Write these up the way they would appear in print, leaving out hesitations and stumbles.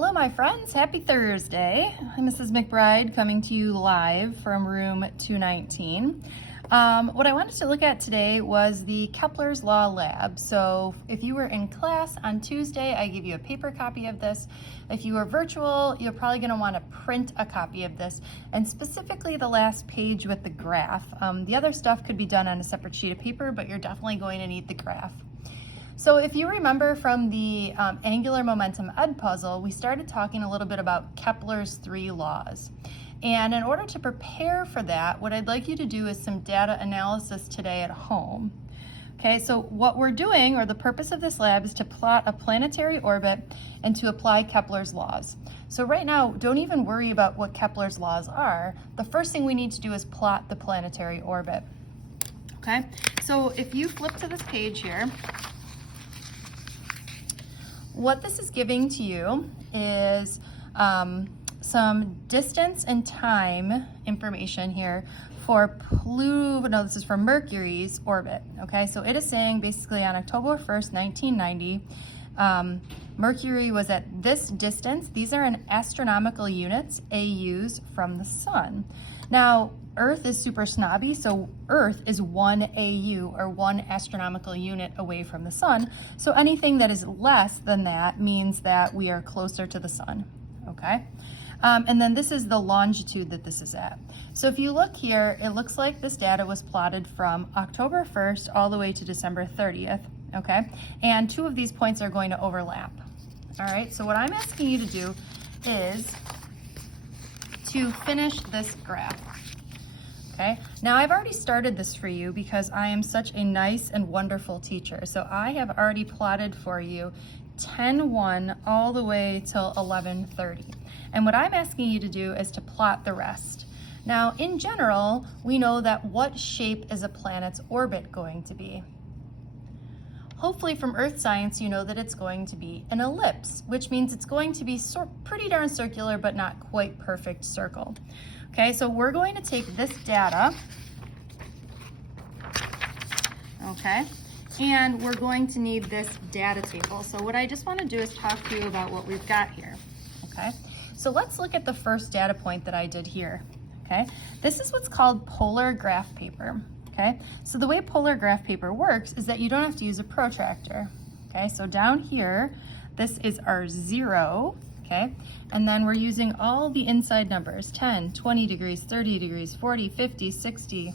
Hello, my friends. Happy Thursday. I'm Mrs. McBride coming to you live from room 219. What I wanted to look at today was the Kepler's Law Lab. So if you were in class on Tuesday, I gave you a paper copy of this. If you were virtual, you're probably going to want to print a copy of this, and specifically the last page with the graph. The other stuff could be done on a separate sheet of paper, but you're definitely going to need the graph. So if you remember from the angular momentum Edpuzzle, we started talking a little bit about Kepler's 3 laws. And in order to prepare for that, what I'd like you to do is some data analysis today at home. Okay, so what we're doing, or the purpose of this lab, is to plot a planetary orbit and to apply Kepler's laws. So right now, don't even worry about what Kepler's laws are. The first thing we need to do is plot the planetary orbit. Okay, so if you flip to this page here, what this is giving to you is some distance and time information here for this is for Mercury's orbit. Okay, so it is saying basically on October 1st, 1990, Mercury was at this distance. These are in astronomical units, AUs, from the sun. Now, Earth is super snobby, so Earth is 1 AU, or 1 astronomical unit away from the sun. So anything that is less than that means that we are closer to the sun, okay? And then this is the longitude that this is at. So if you look here, it looks like this data was plotted from October 1st all the way to December 30th, okay? And 2 of these points are going to overlap, all right? So what I'm asking you to do is to finish this graph. Okay, now I've already started this for you because I am such a nice and wonderful teacher. So I have already plotted for you 10:1 all the way till 11:30. And what I'm asking you to do is to plot the rest. Now, in general, we know that what shape is a planet's orbit going to be? Hopefully from Earth science, you know that it's going to be an ellipse, which means it's going to be pretty darn circular, but not quite perfect circle. Okay, so we're going to take this data, okay, and we're going to need this data table. So what I just want to do is talk to you about what we've got here, okay? So let's look at the first data point that I did here, okay? This is what's called polar graph paper, okay? So the way polar graph paper works is that you don't have to use a protractor, okay? So down here, this is our 0, okay? And then we're using all the inside numbers, 10, 20 degrees, 30 degrees, 40, 50, 60,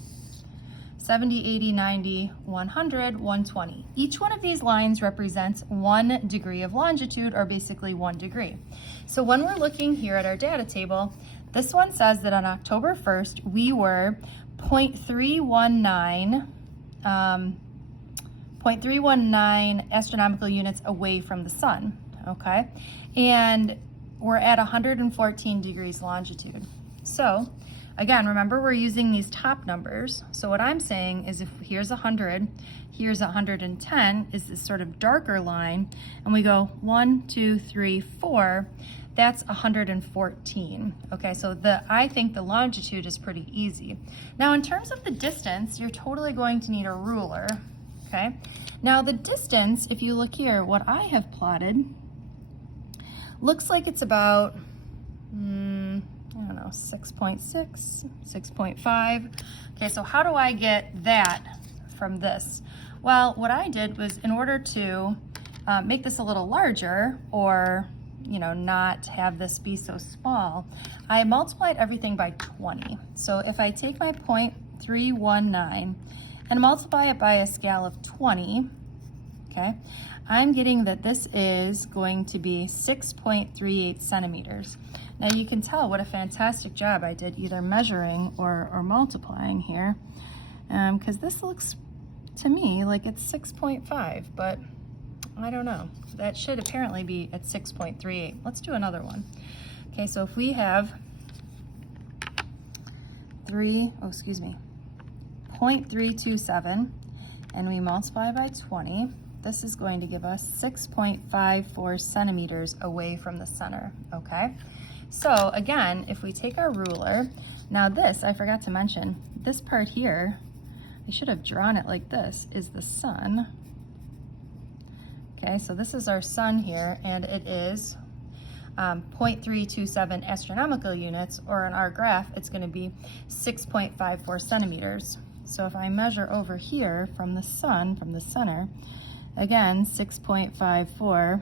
70, 80, 90, 100, 120. Each one of these lines represents 1 degree of longitude, or basically 1 degree. So when we're looking here at our data table, this one says that on October 1st, we were 0.319 astronomical units away from the sun, okay? And we're at 114 degrees longitude. So again, remember we're using these top numbers. So what I'm saying is if here's 100, here's 110 is this sort of darker line, and we go 1, 2, 3, 4, that's 114. Okay, so I think the longitude is pretty easy. Now in terms of the distance, you're totally going to need a ruler, okay? Now the distance, if you look here, what I have plotted, looks like it's about, I don't know, 6.6, 6.5. Okay, so how do I get that from this? Well, what I did was, in order to make this a little larger, or not have this be so small, I multiplied everything by 20. So if I take my 0.319 and multiply it by a scale of 20, okay, I'm getting that this is going to be 6.38 centimeters. Now you can tell what a fantastic job I did either measuring or multiplying here, because this looks to me like it's 6.5, but I don't know. That should apparently be at 6.38. Let's do another one. Okay, so if we have 0.327 and we multiply by 20, this is going to give us 6.54 centimeters away from the center, okay? So again, if we take our ruler, now this, I forgot to mention, this part here, I should have drawn it like this, is the sun. Okay, so this is our sun here, and it is 0.327 astronomical units, or in our graph, it's going to be 6.54 centimeters. So if I measure over here from the sun, from the center, again, 6.54,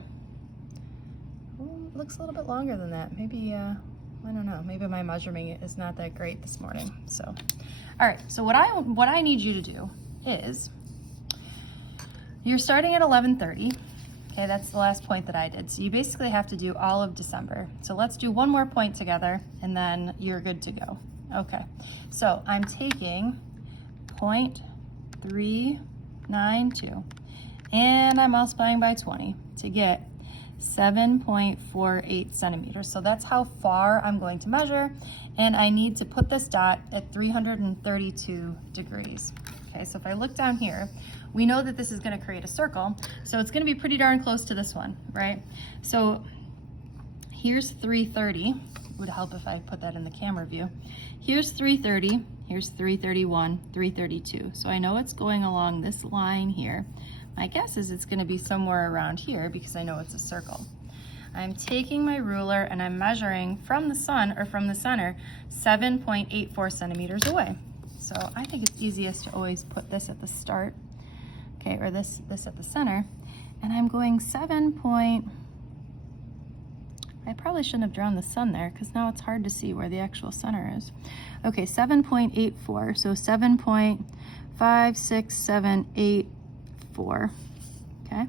looks a little bit longer than that. Maybe, I don't know, maybe my measuring is not that great this morning. So, all right, so what I need you to do is, you're starting at 11:30. Okay, that's the last point that I did. So you basically have to do all of December. So let's do one more point together and then you're good to go. Okay, so I'm taking 0.392 and I'm multiplying by 20 to get 7.48 centimeters. So that's how far I'm going to measure, and I need to put this dot at 332 degrees. Okay, so if I look down here, we know that this is going to create a circle, so it's going to be pretty darn close to this one, right? So here's 330. It would help if I put that in the camera view. Here's 330, here's 331, 332. So I know it's going along this line here. My guess is it's going to be somewhere around here because I know it's a circle. I'm taking my ruler and I'm measuring from the sun, or from the center, 7.84 centimeters away. So I think it's easiest to always put this at the start, okay, or this at the center. And I'm going I probably shouldn't have drawn the sun there because now it's hard to see where the actual center is. Okay, 7.84, so 7.56784, okay?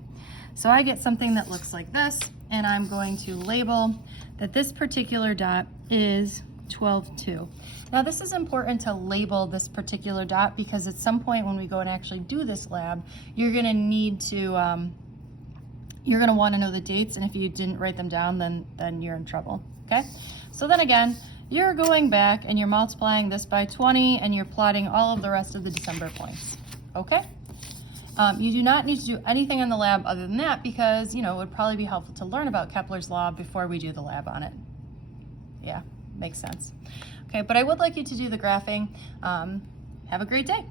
So I get something that looks like this, and I'm going to label that this particular dot is 12.2. Now this is important to label this particular dot because at some point when we go and actually do this lab, you're gonna need to, you're gonna wanna know the dates, and if you didn't write them down, then you're in trouble, okay? So then again, you're going back and you're multiplying this by 20 and you're plotting all of the rest of the December points, okay? You do not need to do anything in the lab other than that because, it would probably be helpful to learn about Kepler's law before we do the lab on it. Yeah, makes sense. Okay, but I would like you to do the graphing. Have a great day.